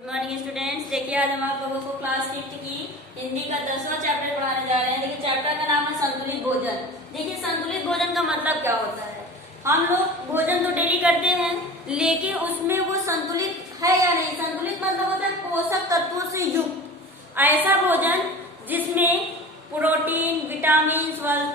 Good morning students. देखिए आज हम आप लोगों को क्लास 5 की हिंदी का 10वां चैप्टर पढ़ाने जा रहे हैं। देखिए चैप्टर का नाम है संतुलित भोजन। देखिए संतुलित भोजन का मतलब क्या होता है। हम लोग भोजन तो डेली करते हैं, लेकिन उसमें वो संतुलित है या नहीं। संतुलित मतलब होता है पोषक तत्वों से युक्त ऐसा भोजन जिसमें प्रोटीन, विटामिन,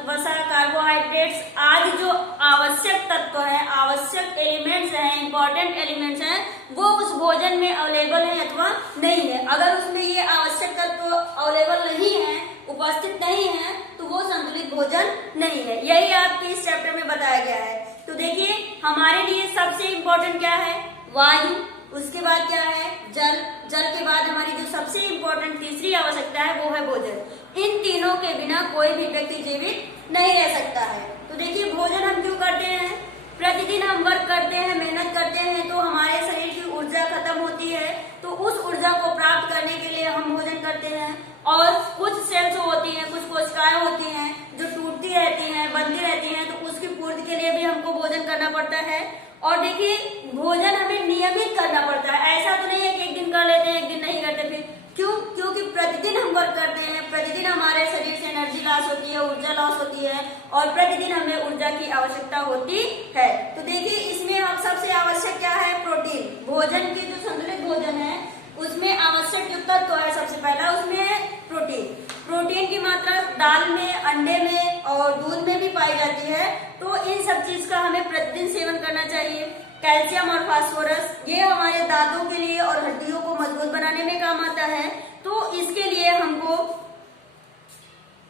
वसा, कार्बोहाइड्रेट्स आदि जो आवश्यक तत्व है, आवश्यक एलिमेंट्स हैं, इंपॉर्टेंट एलिमेंट्स हैं, वो उस भोजन में अवेलेबल है अथवा नहीं है। अगर उसमें ये आवश्यक तत्व अवेलेबल नहीं है, उपस्थित नहीं है, तो वो संतुलित भोजन नहीं है। यही आपके इस चैप्टर में बताया गया है। तो देखिए हमारे लिए सबसे इम्पोर्टेंट क्या है, वायु। उसके बाद क्या है, जल। जल के बाद हमारी जो सबसे इम्पोर्टेंट तीसरी आवश्यकता है वो है भोजन। इन तीनों के बिना कोई भी व्यक्ति जीवित नहीं रह सकता है। तो देखिए भोजन हम क्यों करते हैं। प्रतिदिन हम वर्क करते हैं, मेहनत करते हैं, तो हमारे शरीर की ऊर्जा खत्म होती है। तो उस ऊर्जा को प्राप्त करने के लिए हम भोजन करते हैं। और कुछ सेल्स होती हैं, कुछ कोशिकाएं होती हैं जो टूटती रहती हैं, बनती रहती हैं, तो उसकी पूर्ति के लिए भी हमको भोजन करना पड़ता है। और देखिए भोजन हमें नियमित करना पड़ता है। ऐसा तो नहीं है कि एक दिन कर लेते हैं, एक दिन नहीं करते। फिर क्यों? क्योंकि प्रतिदिन हम वर्क करते हैं, प्रतिदिन हमारे शरीर से एनर्जी लॉस होती है, ऊर्जा लॉस होती है, और प्रतिदिन हमें ऊर्जा की आवश्यकता होती है। तो देखिए इसमें हम सबसे आवश्यक क्या है, प्रोटीन। भोजन की जो संतुलित भोजन है उसमें आवश्यक जो तत्व है सबसे पहला उसमें है प्रोटीन। प्रोटीन की मात्रा दाल में, अंडे में और दूध में भी पाई जाती है। तो इन सब चीज का हमें प्रतिदिन सेवन करना चाहिए। कैल्शियम और फास्फोरस ये हमारे दांतों के लिए और हड्डियों को मजबूत बनाने में काम आता है। तो इसके लिए हमको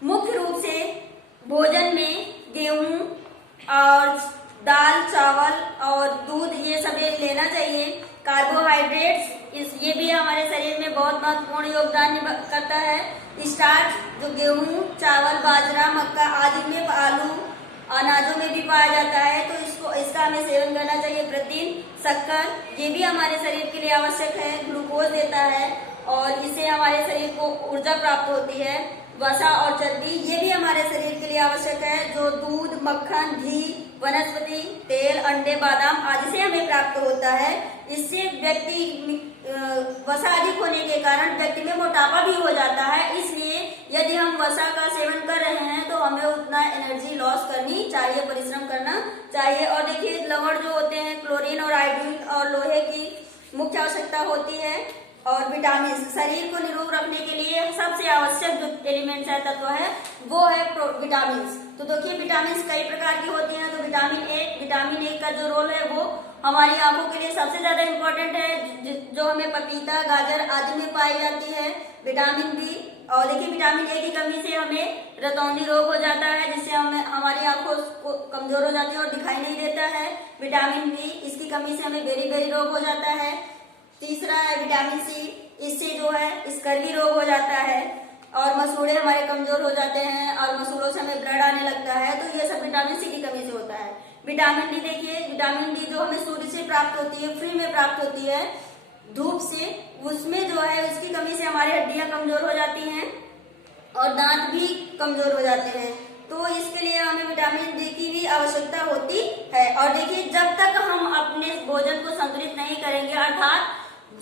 मुख्य रूप से भोजन में गेहूं और दाल, चावल और दूध ये सब लेना चाहिए। कार्बोहाइड्रेट्स ये भी हमारे शरीर में बहुत महत्वपूर्ण योगदान करता है। स्टार्च जो गेहूं, चावल, बाजरा, मक्का आदि में, आलू, अनाजों में भी पाया जाता है, तो इसका हमें सेवन करना चाहिए प्रतिदिन। शक्कर ये भी हमारे शरीर के लिए आवश्यक है, ग्लूकोज देता है और इससे हमारे शरीर को ऊर्जा प्राप्त होती है। वसा और चर्बी ये भी हमारे शरीर के लिए आवश्यक है, जो दूध, मक्खन, घी, वनस्पति तेल, अंडे, बादाम आदि से हमें प्राप्त होता है। इससे व्यक्ति वसा अधिक होने के कारण व्यक्ति में मोटापा भी हो जाता है। इसलिए यदि हम वसा का सेवन कर रहे हैं तो हमें उतना एनर्जी लॉस करनी चाहिए, परिश्रम करना चाहिए। और देखिए लवण जो होते हैं, क्लोरीन और आयोडीन और लोहे की मुख्य आवश्यकता होती है। और विटामिन शरीर को निरोग रखने के लिए सबसे आवश्यक जो एलिमेंट्स है, तत्व है, वो है विटामिन। तो देखिए विटामिन कई प्रकार की होती हैं। तो विटामिन ए का जो रोल है वो हमारी आंखों के लिए सबसे ज्यादा इम्पोर्टेंट है, जो हमें पपीता, गाजर आदि में पाई जाती है। विटामिन बी, और देखिए विटामिन ए की कमी से हमें रतौंधी रोग हो जाता है, जिससे हमारी आंखों कमजोर हो जाती है और दिखाई नहीं देता है। विटामिन बी इसकी कमी से हमें बेरी रोग हो जाता है। तीसरा है विटामिन सी, इससे जो है स्कर्वी रोग हो जाता है और मसूड़े हमारे कमजोर हो जाते हैं और मसूड़ों से हमें ब्लड आने लगता है। तो ये सब विटामिन सी की कमी से होता है। विटामिन डी देखिए, विटामिन डी जो हमें सूर्य से प्राप्त होती है, फ्री में प्राप्त होती है धूप से, उसमें जो है उसकी कमी से हमारी हड्डियां कमजोर हो जाती हैं और दांत भी कमजोर हो जाते हैं। तो इसके लिए हमें विटामिन डी की भी आवश्यकता होती है। और देखिए जब तक हम अपने भोजन को संतुलित नहीं करेंगे, अर्थात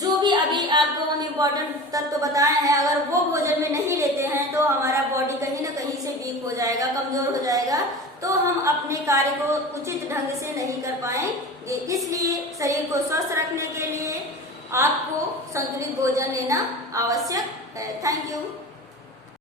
जो भी अभी आपको हम इम्पोर्टेंट तत्व बताए हैं, अगर वो भोजन में नहीं लेते हैं तो हमारा बॉडी कहीं न कहीं से वीक हो जाएगा, कमजोर हो जाएगा। तो हम अपने कार्य को उचित ढंग से नहीं कर पाएंगे। इसलिए शरीर को स्वस्थ रखने के लिए आपको संतुलित भोजन लेना आवश्यक है। Thank you.